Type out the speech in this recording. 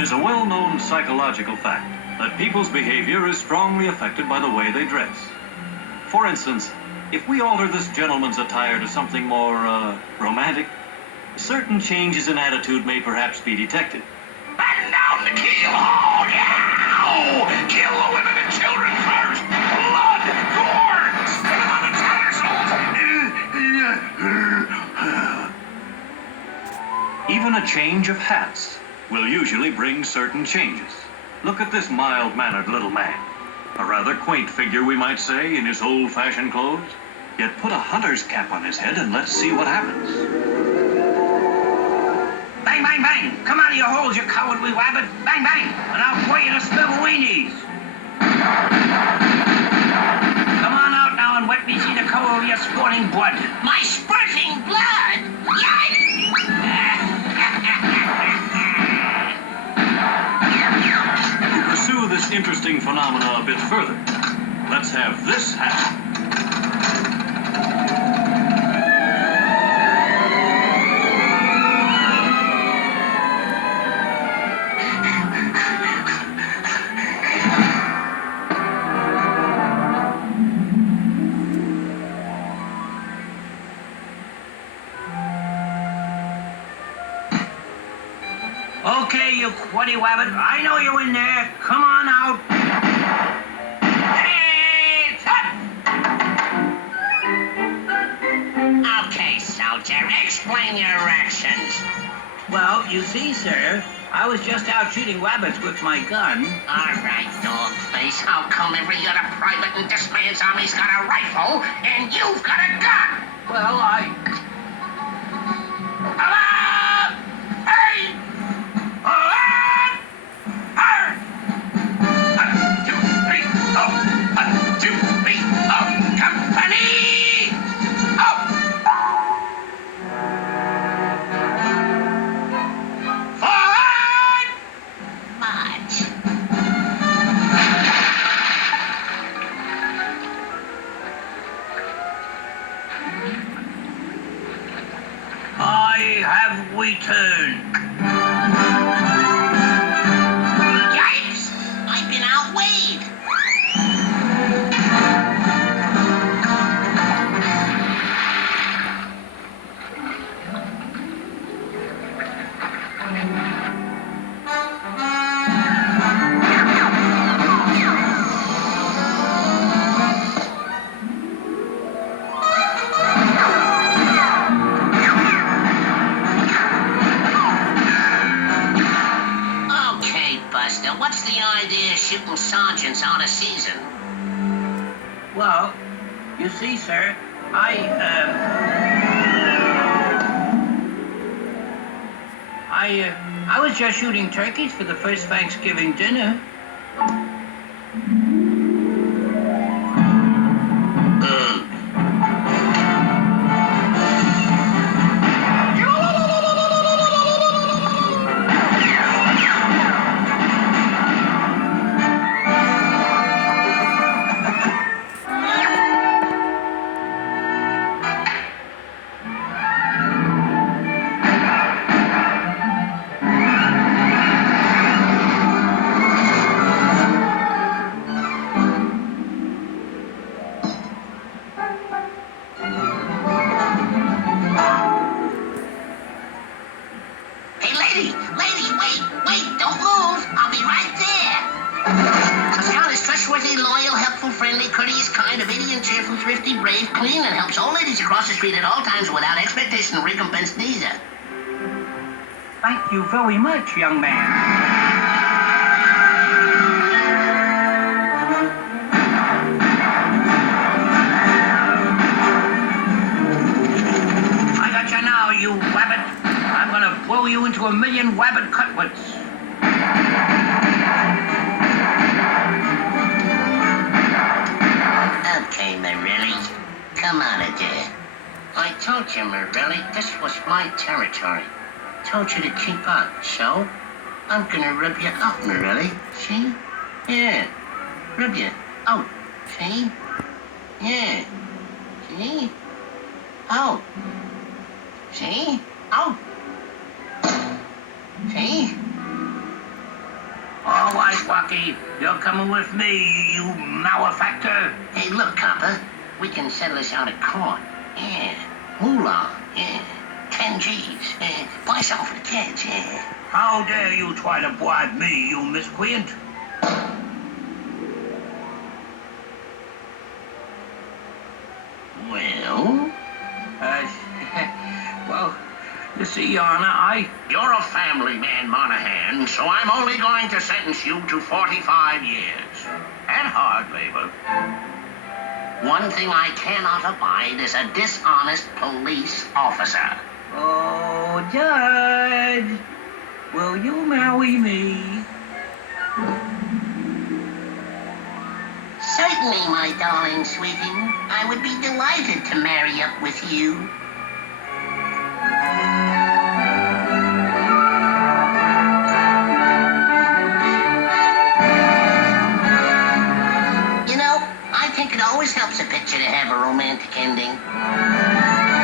is a well-known psychological fact that people's behavior is strongly affected by the way they dress. For instance, if we alter this gentleman's attire to something more, romantic, certain changes in attitude may perhaps be detected. Batten down the Keelhaul! Yow! Kill the women and children first! Blood! Gore! Spit them on the tire soles! Even a change of hats will usually bring certain changes. Look at this mild-mannered little man. A rather quaint figure, we might say, in his old-fashioned clothes. Yet put a hunter's cap on his head and let's see what happens. Bang, bang, bang! Come out of your holes, you cowardly wabbit! Bang, bang! And I'll pour you to Smitherweenies! Come on out now and wet me see the color of your sporting blood. My spurting blood? To pursue this interesting phenomena a bit further, let's have this happen. Okay, you quaddy wabbit, I know you're in there. Come on out. Hey, Okay, Selzer, explain your actions. well, you see, sir, I was just out shooting wabbits with my gun. All right, dog face. How come every other private in this man's army's got a rifle and you've got a gun? Well, I... Return. Yikes! I've been outweighed. What's the idea of shooting sergeants out of season? Well, you see, sir, I was just shooting turkeys for the first Thanksgiving dinner. Clean and helps all ladies across the street at all times without expectation of recompense neither. Thank you very much, young man. I got you now, you wabbit. I'm gonna blow you into a million wabbit cutlets. Okay, Merrie. Come on, dear. I told you, Merrie, this was my territory. Told you to keep up, so I'm gonna rub you out, Merrie. See? Yeah. Rub you out. See? Yeah. See? Out. See? Out. See? quiet, Wacky. You're coming with me, you malefactor. Hey, look, copper. We can settle this out of court. Yeah. Moolah. Yeah. 10 G's. Yeah. Buy something for the kids. Yeah. How dare you try to bribe me, you miscreant? Well? Well, you see, Your Honor, You're a family man, Monahan, so I'm only going to sentence you to 45 years. And hard labor. One thing I cannot abide is a dishonest police officer. Oh, Judge, will you marry me? Certainly, my darling sweetie. I would be delighted to marry up with you. You know, I think it always helps a picture to have a romantic ending.